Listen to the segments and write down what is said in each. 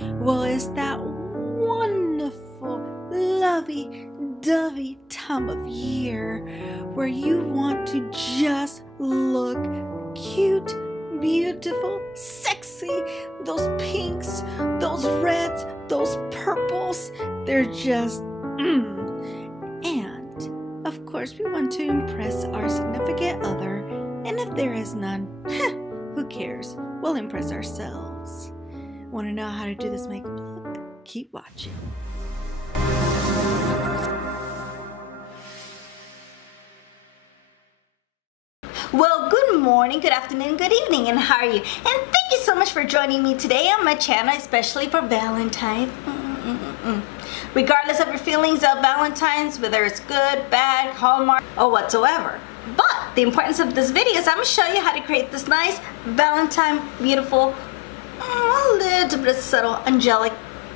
Well, it's that wonderful, lovey-dovey time of year where you want to just look cute, beautiful, sexy. Those pinks, those reds, those purples, they're just And of course we want to impress our significant other, and if there is none, who cares? We'll impress ourselves. Want to know how to do this makeup look? Keep watching. Well, good morning, good afternoon, good evening, and how are you? And thank you so much for joining me today on my channel, especially for Valentine. Regardless of your feelings of Valentine's, whether it's good, bad, Hallmark, or whatsoever. But the importance of this video is I'm going to show you how to create this nice Valentine, beautiful, a little bit of subtle, angelic,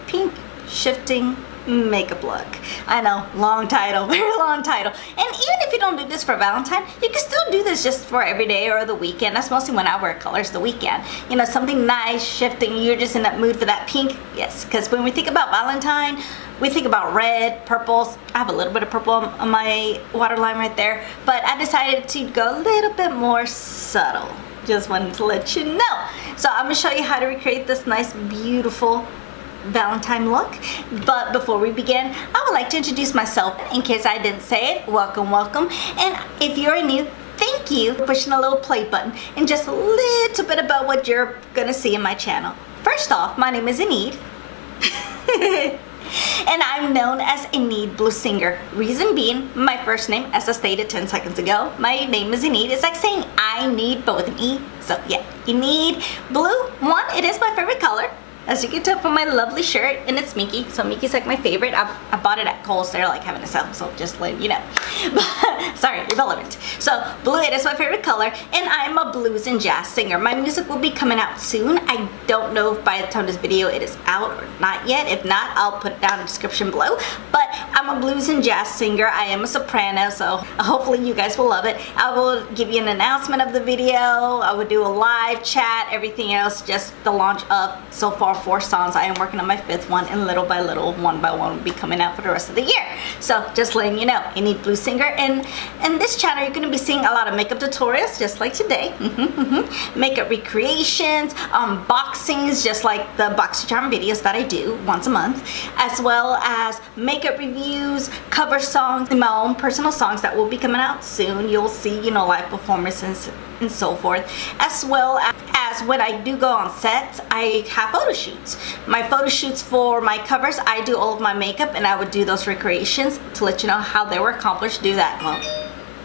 pink, shifting makeup look. I know, long title, very long title. And even if you don't do this for Valentine, you can still do this just for every day or the weekend. That's mostly when I wear colors, the weekend. You know, something nice, shifting, you're just in that mood for that pink. Yes, because when we think about Valentine, we think about red, purples. I have a little bit of purple on my waterline right there, but I decided to go a little bit more subtle. Just wanted to let you know. So I'm gonna show you how to recreate this nice, beautiful Valentine look. But before we begin, I would like to introduce myself. In case I didn't say it, welcome, welcome. And if you're new, thank you for pushing a little play button and just a little bit about what you're gonna see in my channel. First off, my name is Enid. And I'm known as Enidbluesinger. Reason being, my first name, as I stated 10 seconds ago, my name is Enid. It's like saying I need, but with an E. So yeah, Enid. Blue, one, it is my favorite color. As you can tell from my lovely shirt, and it's Mickey, so Mickey's like my favorite. I bought it at Kohl's. They're like having a sale, so just letting you know. But, sorry, irrelevant. So blue, it is my favorite color, and I'm a blues and jazz singer. My music will be coming out soon. I don't know if by the time this video it is out or not yet. If not, I'll put it down in the description below. But I'm a blues and jazz singer. I am a soprano, so hopefully you guys will love it. I will give you an announcement of the video. I will do a live chat, everything else, just the launch of so far 4 songs. I am working on my 5th one, and little by little, one by one will be coming out for the rest of the year. So just letting you know, Enidbluesinger. And in this channel, you're going to be seeing a lot of makeup tutorials, just like today. Makeup recreations, unboxings, just like the BoxyCharm videos that I do once a month, as well as makeup reviews, cover songs, and my own personal songs that will be coming out soon. You'll see, you know, live performances and so forth, as well as when I do go on sets, I have photo shoots. My photo shoots for my covers, I do all of my makeup, and I would do those recreations to let you know how they were accomplished. Do that. Well,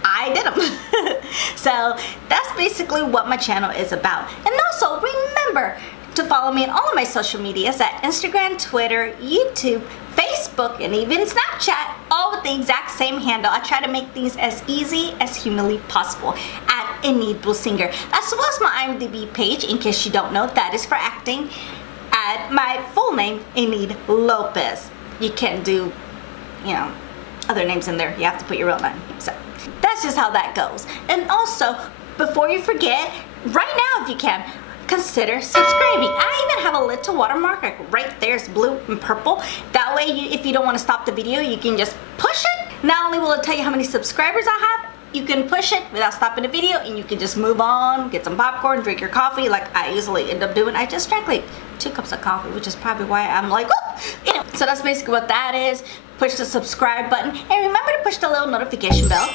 I did them. So that's basically what my channel is about. And also remember to follow me on all of my social medias at Instagram, Twitter, YouTube, Facebook, and even Snapchat, all with the exact same handle. I try to make things as easy as humanly possible at Enidbluesinger, as well as my IMDb page. In case you don't know, that is for acting. Add my full name, Enid Lopez. You can't do, you know, other names in there. You have to put your real name. So that's just how that goes. And also, before you forget, right now if you can, consider subscribing. I even have a little watermark like right there. It's blue and purple. That way, if you don't want to stop the video, you can just push it. Not only will it tell you how many subscribers I have, you can push it without stopping the video, and you can just move on, get some popcorn, drink your coffee like I usually end up doing. I just drank like 2 cups of coffee, which is probably why I'm like, oh! You know, so that's basically what that is. Push the subscribe button, and remember to push the little notification bell.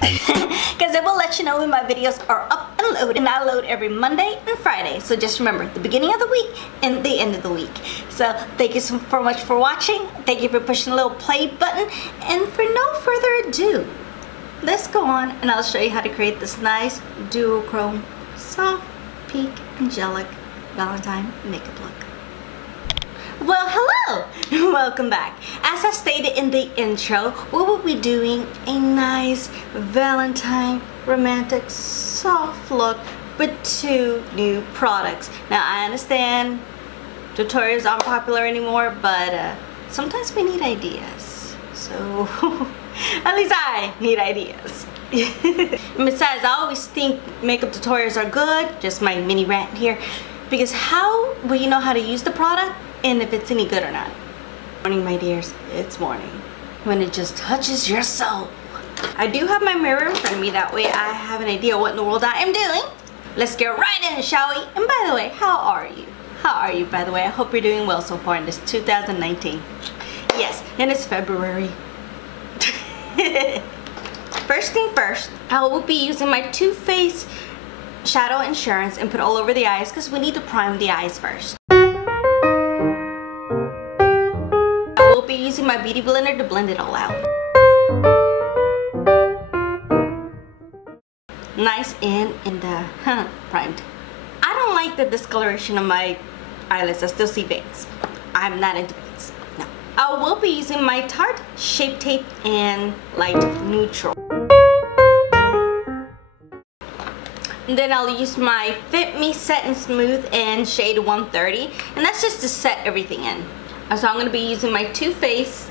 Because it will let you know when my videos are up and loaded, and I load every Monday and Friday. So just remember, the beginning of the week and the end of the week. So thank you so much for watching. Thank you for pushing the little play button. And for no further ado, let's go on and I'll show you how to create this nice duochrome, soft, pink, angelic Valentine makeup look. Well, hello! Welcome back. As I stated in the intro, we will be doing a nice Valentine romantic soft look with 2 new products. Now, I understand tutorials aren't popular anymore, but sometimes we need ideas. So, at least I need ideas. Besides, I always think makeup tutorials are good. Just my mini rant here. Because how will you know how to use the product and if it's any good or not? Morning, my dears, it's morning. When it just touches your soul. I do have my mirror in front of me, that way I have an idea what in the world I am doing. Let's get right in, shall we? And by the way, how are you? How are you, by the way? I hope you're doing well so far in this 2019. Yes, and it's February. First thing first, I will be using my TooFaced Shadow Insurance and put all over the eyes because we need to prime the eyes first. I will be using my beauty blender to blend it all out. Nice and primed. I don't like the discoloration of my eyelids. I still see veins. I'm not into veins. No. I will be using my Tarte Shape Tape and light neutral. And then I'll use my Fit Me Set and Smooth in shade 130, and that's just to set everything in. So I'm going to be using my TooFaced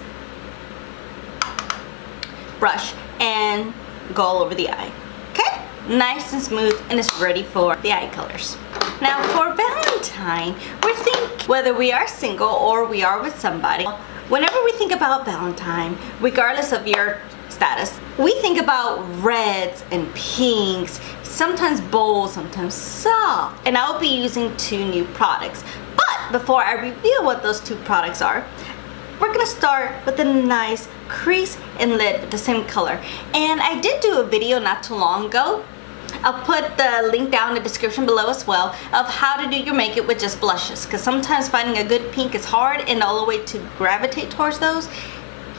brush and go all over the eye. Okay? Nice and smooth, and it's ready for the eye colors. Now for Valentine, we think whether we are single or we are with somebody, whenever we think about Valentine, regardless of your status, we think about reds and pinks, sometimes bold, sometimes soft. And I'll be using 2 new products. But before I reveal what those 2 products are, we're gonna start with a nice crease and lid with the same color. And I did do a video not too long ago. I'll put the link down in the description below as well of how to do your makeup with just blushes, because sometimes finding a good pink is hard, and all the way to gravitate towards those,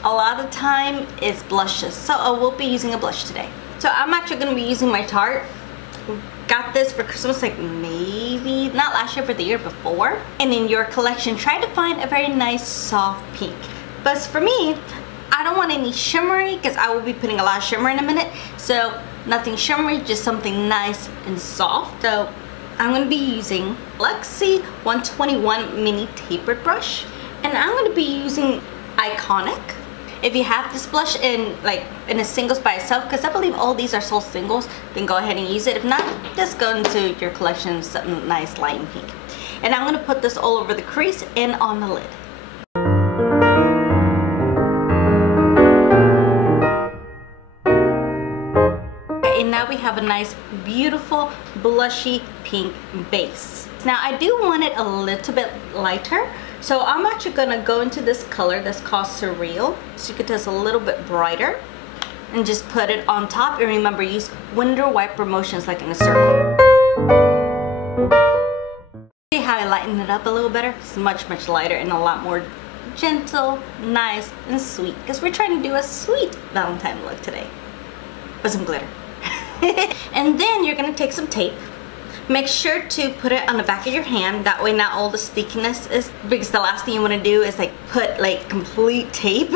a lot of the time it's blushes. So I will be using a blush today. So I'm actually going to be using my Tarte. Got this for Christmas, like maybe not last year but the year before. And in your collection, try to find a very nice soft pink. But for me, I don't want any shimmery because I will be putting a lot of shimmer in a minute. So nothing shimmery, just something nice and soft. So I'm going to be using Luxie 121 mini tapered brush, and I'm going to be using Iconic. If you have this blush in a singles by itself, because I believe all these are sold singles, then go ahead and use it. If not, just go into your collection something nice lime pink. And I'm going to put this all over the crease and on the lid. And now we have a nice, beautiful, blushy pink base. Now I do want it a little bit lighter, so I'm actually going to go into this color that's called Surreal, so you can test a little bit brighter, and just put it on top. And remember, use window wiper motions like in a circle. See how I lighten it up a little better? It's much lighter and a lot more gentle, nice, and sweet, because we're trying to do a sweet Valentine look today with some glitter. And then you're going to take some tape. Make sure to put it on the back of your hand, that way not all the stickiness is, because the last thing you want to do is like put like complete tape,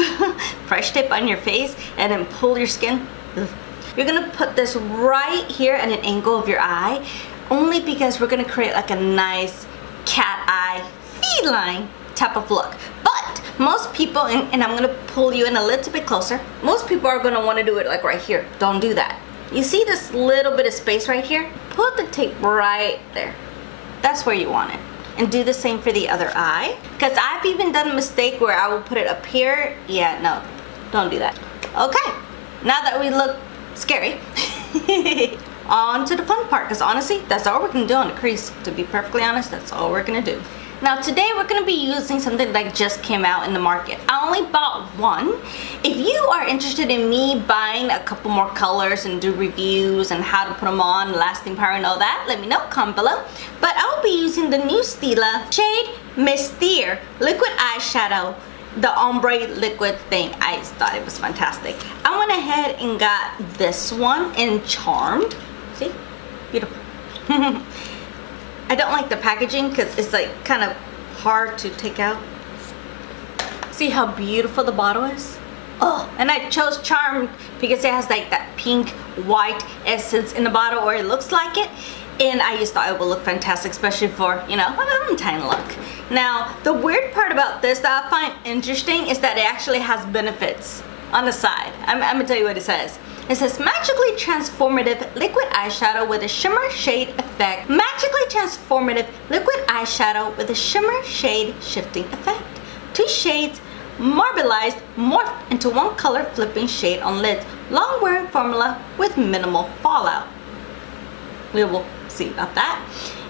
fresh tape on your face, and then pull your skin. Ugh. You're going to put this right here at an angle of your eye, only because we're going to create like a nice cat eye, feline type of look. But most people, and I'm going to pull you in a little bit closer, most people are going to want to do it like right here. Don't do that. You see this little bit of space right here? Put the tape right there. That's where you want it. And do the same for the other eye. Because I've even done a mistake where I will put it up here. Yeah, no, don't do that. Okay, now that we look scary, on to the fun part. Because honestly, that's all we're going to do on the crease. To be perfectly honest, that's all we're going to do. Now today we're going to be using something that just came out in the market. I only bought one. If you are interested in me buying a couple more colors and do reviews and how to put them on, lasting power and all that, let me know, comment below. But I'll be using the new Stila shade Mystere liquid eyeshadow, the ombre liquid thing. I just thought it was fantastic. I went ahead and got this one in Charmed. See? Beautiful. I don't like the packaging because it's like kind of hard to take out. See how beautiful the bottle is? Oh, and I chose Charmed because it has like that pink white essence in the bottle, or it looks like it. And I just thought it would look fantastic, especially for, you know, a Valentine look. Now, the weird part about this that I find interesting is that it actually has benefits on the side. I'm gonna tell you what it says. It says magically transformative liquid eyeshadow with a shimmer shade effect. Magically transformative liquid eyeshadow with a shimmer shade shifting effect. 2 shades marbleized morphed into one color flipping shade on lids. Long wearing formula with minimal fallout. We will see about that.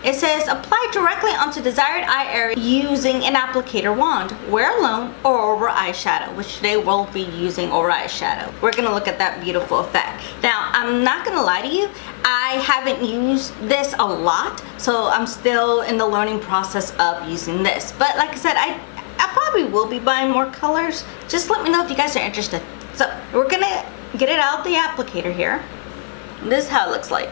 It says apply directly onto desired eye area using an applicator wand. Wear alone or over eyeshadow, which they will be using over eyeshadow. We're gonna look at that beautiful effect. Now, I'm not gonna lie to you, I haven't used this a lot, so I'm still in the learning process of using this. But like I said, I probably will be buying more colors. Just let me know if you guys are interested. So we're gonna get it out the applicator here. This is how it looks like.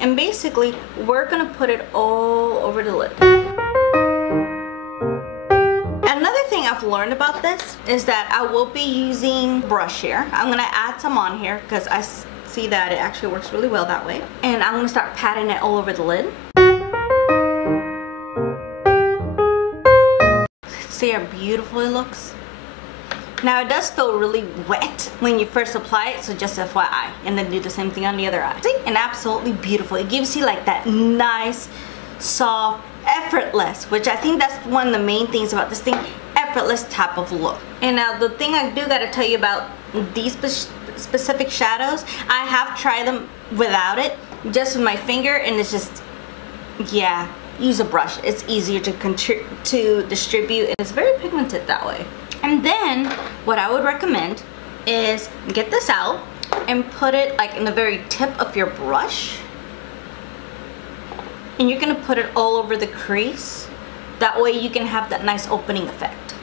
And basically, we're gonna put it all over the lid. Another thing I've learned about this is that I will be using brush here. I'm gonna add some on here because I see that it actually works really well that way. And I'm gonna start patting it all over the lid. See how beautiful it looks? Now it does feel really wet when you first apply it, so just FYI. And then do the same thing on the other eye. See? And absolutely beautiful. It gives you like that nice, soft, effortless, which I think that's one of the main things about this thing, effortless type of look. And now the thing I do gotta tell you about these specific shadows, I have tried them without it, just with my finger, and it's just, yeah, use a brush. It's easier to distribute, and it's very pigmented that way. And then what I would recommend is get this out and put it like in the very tip of your brush. And you're gonna put it all over the crease. That way you can have that nice opening effect.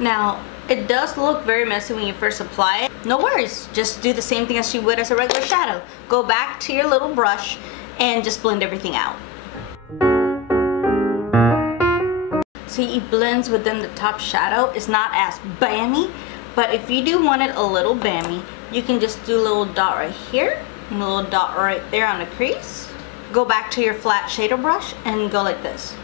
Now, it does look very messy when you first apply it. No worries, just do the same thing as you would as a regular shadow. Go back to your little brush and just blend everything out. See, it blends within the top shadow. It's not as bammy, but if you do want it a little bammy, you can just do a little dot right here and a little dot right there on the crease. Go back to your flat shader brush and go like this.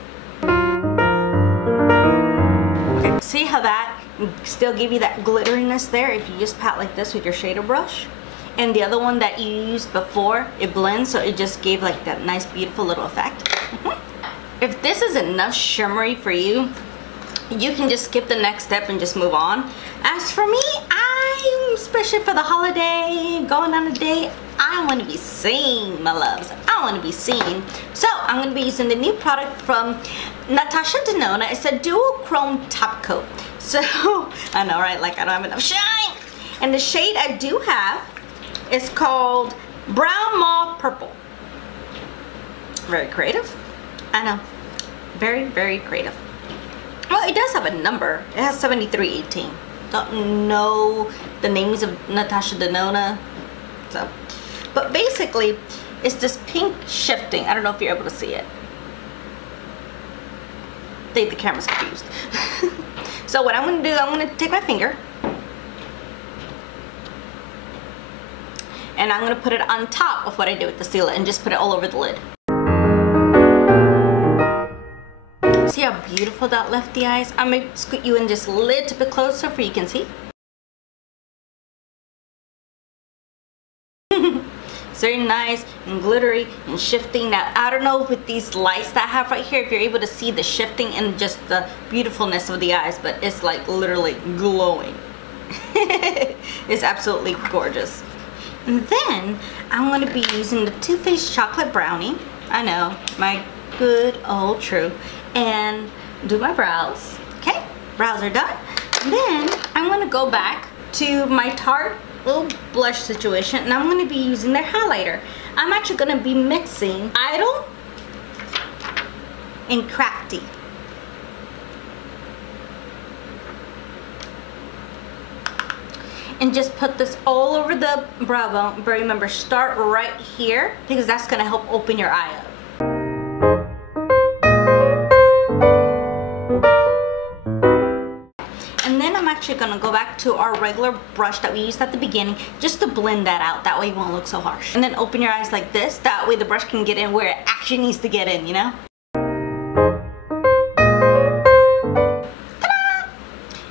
Okay, see how that still give you that glitteriness there if you just pat like this with your shader brush? And the other one that you used before, it blends, so it just gave like that nice beautiful little effect. If this is enough shimmery for you, you can just skip the next step and just move on. As for me, especially for the holiday, going on a date, I want to be seen, my loves. I want to be seen. So I'm going to be using the new product from Natasha Denona. It's a dual chrome top coat. So I know, right? Like I don't have enough shine. And the shade I do have is called Brown Mauve Purple. Very creative. I know. Very, very creative. Well, it does have a number. It has 7318. Don't know the names of Natasha Denona. So, but basically, it's this pink shifting. I don't know if you're able to see it. I think the camera's confused. So what I'm going to do, I'm going to take my finger and I'm going to put it on top of what I did with the Stila and just put it all over the lid. See how beautiful that left the eyes? I'm going to scoot you in just a little bit closer so you can see. It's very nice and glittery and shifting. Now, I don't know with these lights that I have right here if you're able to see the shifting and just the beautifulness of the eyes, but it's like literally glowing. It's absolutely gorgeous. And then I'm going to be using the TooFaced Chocolate Brownie. I know, my good old true. And do my brows. Okay, brows are done. And then I'm going to go back to my Tarte little blush situation, and I'm going to be using their highlighter. I'm actually going to be mixing Idole and Crafty. And just put this all over the brow bone. But remember, start right here because that's going to help open your eye up. actually gonna go back to our regular brush that we used at the beginning just to blend that out. That way it won't look so harsh. And then open your eyes like this. That way the brush can get in where it actually needs to get in, you know? Ta-da!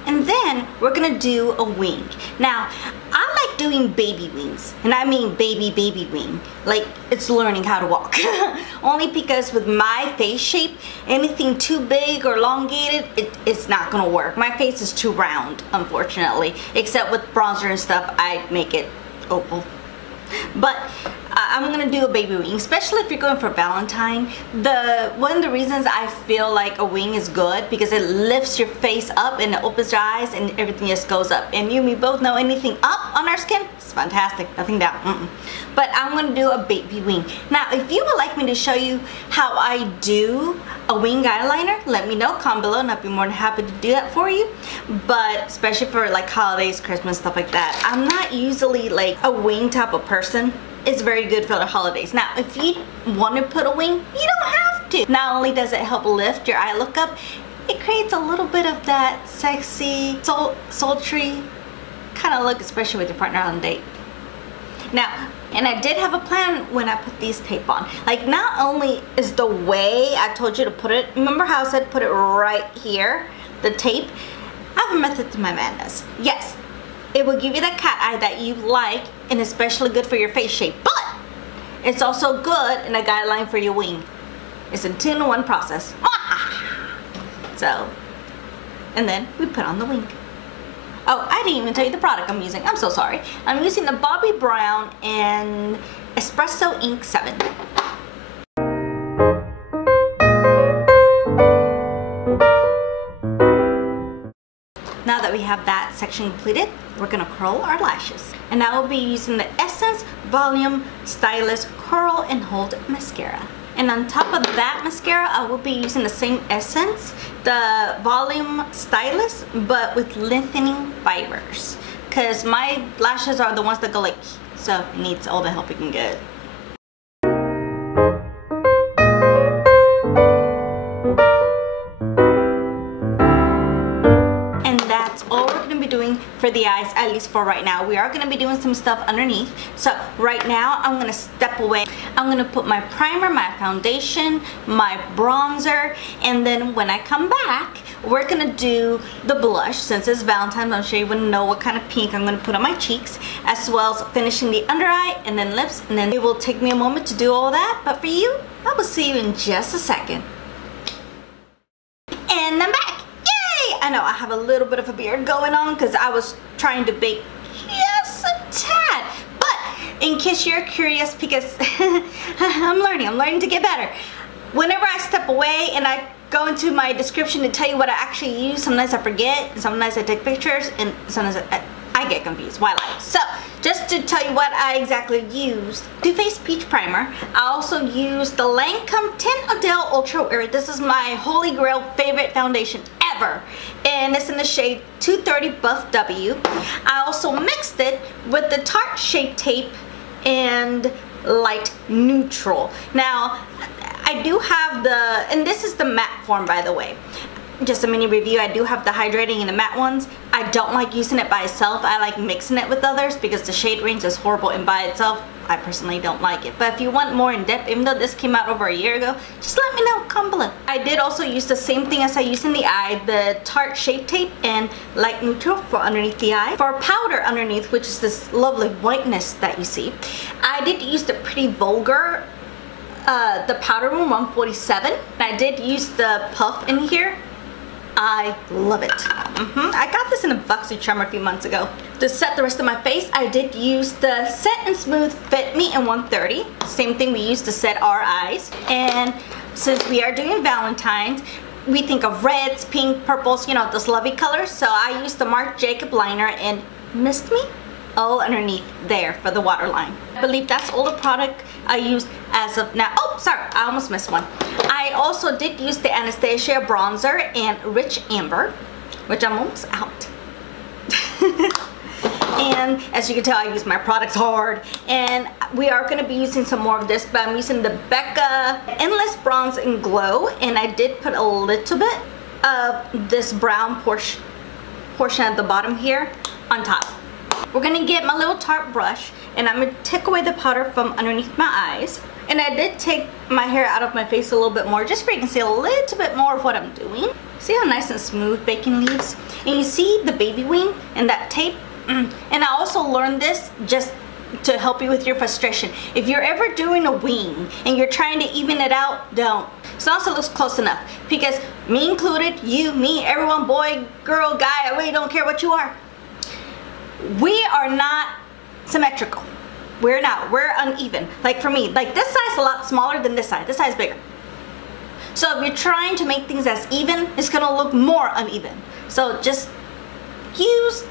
And then we're gonna do a wing. Now, I like doing baby wings, and I mean baby wing, like it's learning how to walk. Only because with my face shape, anything too big or elongated, it's not gonna work. My face is too round, unfortunately, except with bronzer and stuff, I make it oval. But I'm gonna do a baby wing, especially if you're going for Valentine. One of the reasons I feel like a wing is good because it lifts your face up and it opens your eyes and everything just goes up. And you and me both know anything up on our skin, it's fantastic, nothing down. But I'm gonna do a baby wing. Now, if you would like me to show you how I do a wing eyeliner, let me know, comment below, and I'd be more than happy to do that for you. But especially for like holidays, Christmas, stuff like that, I'm not usually like a wing type of person. It's very good for the holidays. Now, if you want to put a wing, you don't have to. Not only does it help lift your eye look up, it creates a little bit of that sexy, sultry kind of look, especially with your partner on a date. Now, and I did have a plan when I put these tape on. Like, not only is the way I told you to put it, remember how I said put it right here, the tape? I have a method to my madness. Yes, it will give you that cat eye that you like, and especially good for your face shape, but it's also good in a guideline for your wing. It's a 2-in-1 process. So, and then we put on the wing. Oh, I didn't even tell you the product I'm using. I'm so sorry. I'm using the Bobbi Brown and Espresso Ink 7. Now that we have that section completed, we're gonna curl our lashes. And I will be using the Essence Volume Stylist Curl and Hold Mascara. And on top of that mascara, I will be using the same Essence, the Volume Stylist, but with lengthening fibers. Because my lashes are the ones that go like, so it needs all the help it can get. Doing for the eyes, at least for right now. We are going to be doing some stuff underneath. So right now I'm going to step away. I'm going to put my primer, my foundation, my bronzer, and then when I come back, we're going to do the blush. Since it's Valentine's, I'm sure you wouldn't know what kind of pink I'm going to put on my cheeks, as well as finishing the under eye and then lips, and then it will take me a moment to do all that. But for you, I will see you in just a second. And I'm back. I know I have a little bit of a beard going on because I was trying to bake just a tad. But in case you're curious, because I'm learning to get better. Whenever I step away and I go into my description to tell you what I actually use, sometimes I forget, sometimes I take pictures, and sometimes I get confused. Why lie? So, just to tell you what I exactly used, TooFaced Peach Primer. I also used the Lancome Tint Idole Ultra Wear. This is my holy grail favorite foundation ever. And it's in the shade 230 Buff W. I also mixed it with the Tarte Shape Tape and Light Neutral. Now, I do have the, and this is the matte form, by the way. Just a mini review, I do have the hydrating and the matte ones. I don't like using it by itself. I like mixing it with others because the shade range is horrible, and by itself, I personally don't like it. But if you want more in depth, even though this came out over a year ago, just let me know, comment below. I did also use the same thing as I used in the eye, the Tarte Shape Tape and Light Neutral for underneath the eye. For powder underneath, which is this lovely whiteness that you see, I did use the Pretty Vulgar, the Powder Room 147. And I did use the puff in here. I love it. I got this in a BoxyCharm a few months ago. To set the rest of my face, I did use the Set and Smooth Fit Me in 130. Same thing we used to set our eyes. And since we are doing Valentine's, we think of reds, pink, purples, you know, those lovely colors. So I used the Marc Jacob liner and Missed Me all underneath there for the waterline. I believe that's all the product I used as of now. Oh, sorry, I almost missed one. I also did use the Anastasia bronzer and Rich Amber, which I'm almost out. And as you can tell, I use my products hard. And we are going to be using some more of this, but I'm using the Becca Endless Bronze and Glow, and I did put a little bit of this brown portion portion at the bottom here on top. We're gonna get my little Tarte brush and I'm gonna take away the powder from underneath my eyes. And I did take my hair out of my face a little bit more just so you can see a little bit more of what I'm doing. See how nice and smooth bacon leaves? And you see the baby wing and that tape? And I also learned this just to help you with your frustration. If you're ever doing a wing and you're trying to even it out, don't. As long as it looks close enough. Because me included, you, me, everyone, boy, girl, guy, I really don't care what you are. We are not symmetrical. We're not. We're uneven. Like for me, like this size is a lot smaller than this side. This side is bigger. So if you're trying to make things as even, it's gonna look more uneven. So just use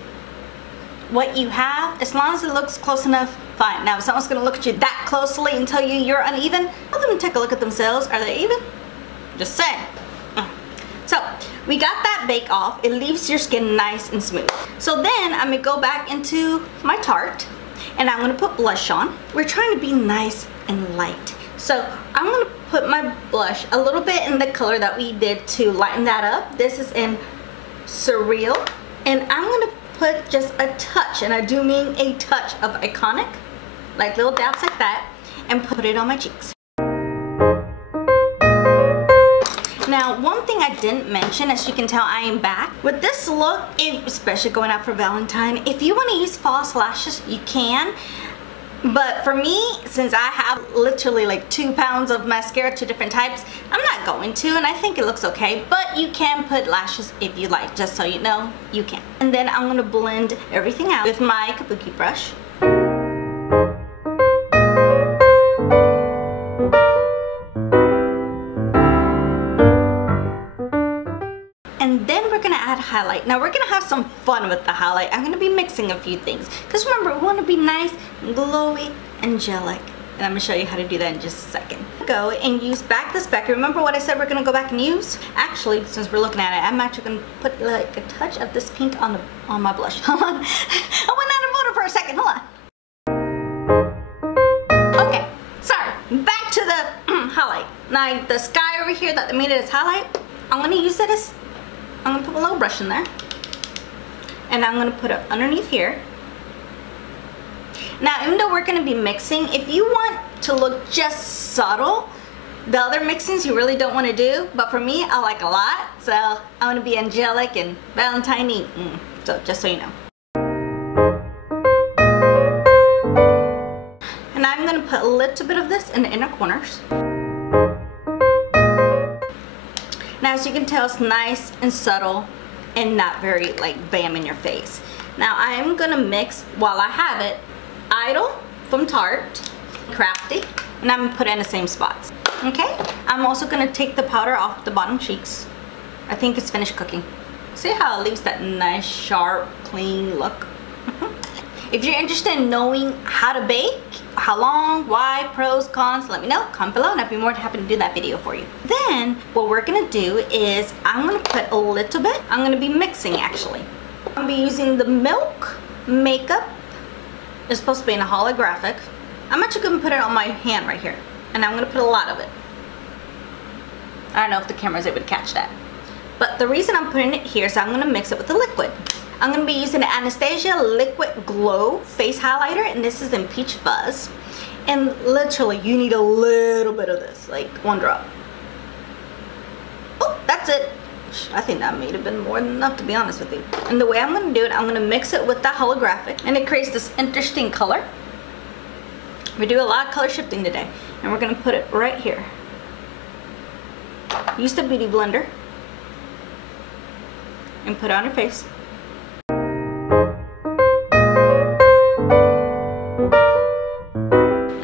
what you have. As long as it looks close enough, fine. Now if someone's gonna look at you that closely and tell you you're uneven, let them take a look at themselves. Are they even? Just saying. So we got that bake off. It leaves your skin nice and smooth. So then I'm gonna go back into my Tarte and I'm gonna put blush on. We're trying to be nice and light. So I'm gonna put my blush a little bit in the color that we did to lighten that up. This is in Surreal. And I'm gonna put just a touch, and I do mean a touch, of Iconic, like little dabs like that, and put it on my cheeks. Now, one thing I didn't mention, as you can tell, I am back. With this look, especially going out for Valentine, if you want to use false lashes, you can. But for me, since I have literally like 2 pounds of mascara, 2 different types, I'm not going to, and I think it looks okay. But you can put lashes if you like, just so you know, you can. And then I'm going to blend everything out with my kabuki brush. And then we're gonna add highlight. Now we're gonna have some fun with the highlight. I'm gonna be mixing a few things. Because remember, we wanna be nice, glowy, angelic. And I'm gonna show you how to do that in just a second. Go and use back this back. Remember what I said we're gonna go back and use? Actually, since we're looking at it, I'm actually gonna put like a touch of this pink on my blush. Hold on. I went out of motor for a second, hold on. Okay, sorry, back to the highlight. Now the sky over here that made it as highlight, I'm gonna use it as, I'm gonna put a little brush in there, and I'm gonna put it underneath here. Now, even though we're gonna be mixing, if you want to look just subtle, the other mixings you really don't want to do, but for me, I like a lot, so I'm gonna be angelic and Valentine-y. So just so you know. And I'm gonna put a little bit of this in the inner corners. Now, as you can tell, it's nice and subtle and not very like bam in your face. Now I am gonna mix, while I have it, Idole from Tarte, Crafty, and I'm gonna put it in the same spots. Okay? I'm also gonna take the powder off the bottom cheeks. I think it's finished cooking. See how it leaves that nice, sharp, clean look? If you're interested in knowing how to bake, how long, why, pros, cons, let me know. Comment below and I'd be more than happy to do that video for you. Then, what we're gonna do is, I'm gonna put a little bit, I'm gonna be mixing actually. I'm gonna be using the Milk Makeup. It's supposed to be in a holographic. I'm actually gonna put it on my hand right here. And I'm gonna put a lot of it. I don't know if the camera's able to catch that. But the reason I'm putting it here is I'm gonna mix it with the liquid. I'm going to be using the Anastasia Liquid Glow Face Highlighter, and this is in Peach Fuzz. And literally, you need a little bit of this, like 1 drop. Oh, that's it. I think that may have been more than enough, to be honest with you. And the way I'm going to do it, I'm going to mix it with the holographic, and it creates this interesting color. We do a lot of color shifting today, and we're going to put it right here. Use the Beauty Blender, and put it on your face.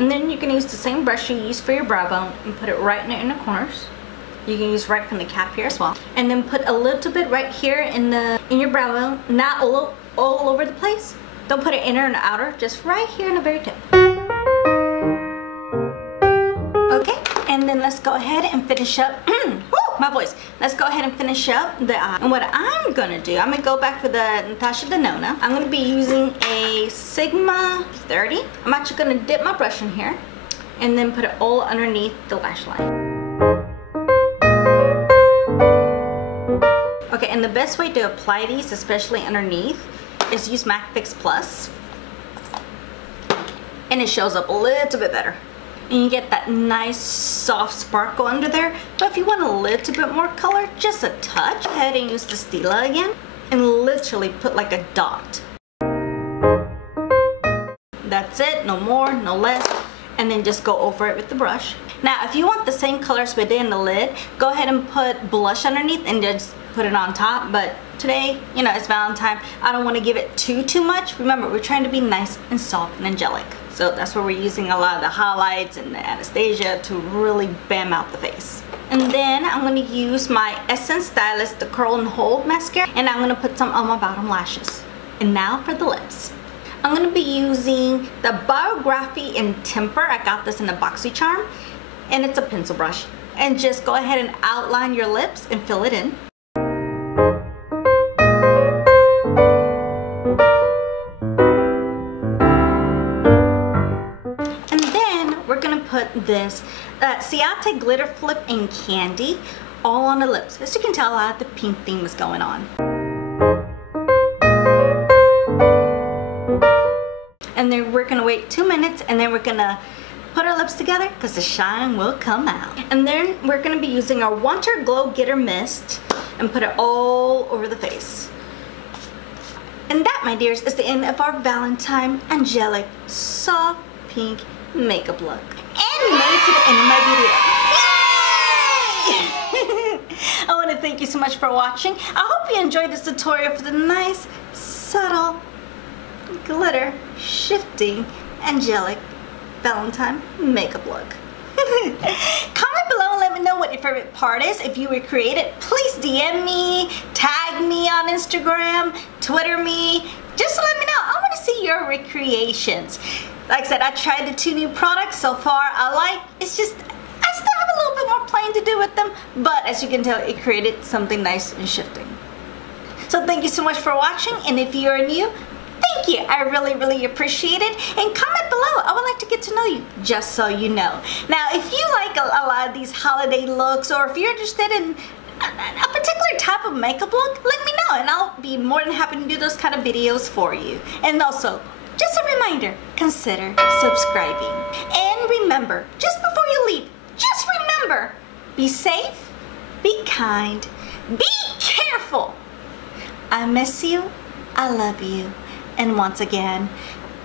And then you can use the same brush you use for your brow bone and put it right in the inner corners. You can use right from the cap here as well. And then put a little bit right here in your brow bone, not all over the place. Don't put it inner and outer, just right here in the very tip. Okay, and then let's go ahead and finish up. My voice. Let's go ahead and finish up the eye. And what I'm gonna do, I'm gonna go back for the Natasha Denona. I'm gonna be using a Sigma 30. I'm actually gonna dip my brush in here and then put it all underneath the lash line. Okay, and the best best way to apply these, especially underneath, is use MAC Fix Plus. And it shows up a little bit better. And you get that nice soft sparkle under there. But if you want a little bit more color, just a touch, go ahead and use the Stila again and literally put like a dot. That's it, no more, no less. And then just go over it with the brush. Now, if you want the same colors within the lid, go ahead and put blush underneath and just put it on top. But today, you know, it's Valentine. I don't want to give it too much. Remember, we're trying to be nice and soft and angelic. So that's where we're using a lot of the highlights and the Anastasia to really bam out the face. And then I'm going to use my Essence Stylist, the Curl and Hold mascara, and I'm going to put some on my bottom lashes. And now for the lips. I'm going to be using the Biography in Temper. I got this in a BoxyCharm, and it's a pencil brush. And just go ahead and outline your lips and fill it in. And then we're going to put this Ciate Glitter Flip in Candy all on the lips. As you can tell, a lot of the pink theme is going on. And then we're gonna wait 2 minutes, and then we're gonna put our lips together because the shine will come out. And then we're gonna be using our Winter Glow Getter Mist and put it all over the face. And that, my dears, is the end of our Valentine angelic soft pink makeup look. And we made it to the end of my video. Yay! I want to thank you so much for watching. I hope you enjoyed this tutorial for the nice, subtle, glitter shifting angelic Valentine makeup look. Comment below and let me know what your favorite part is. If you recreate it, please DM me, tag me on Instagram, Twitter me. Just let me know. I want to see your recreations. Like I said, I tried the 2 new products so far. It's just, I still have a little bit more playing to do with them, but as you can tell, it created something nice and shifting. So thank you so much for watching, and if you are new, thank you. I really appreciate it. And comment below. I would like to get to know you, just so you know. Now, if you like a lot of these holiday looks, or if you're interested in a particular type of makeup look, let me know, and I'll be more than happy to do those kind of videos for you. And also, just a reminder, consider subscribing. And remember, just before you leave, just remember, be safe, be kind, be careful. I miss you. I love you. And once again,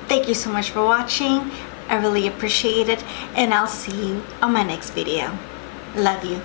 thank you so much for watching. I really appreciate it. And I'll see you on my next video. Love you.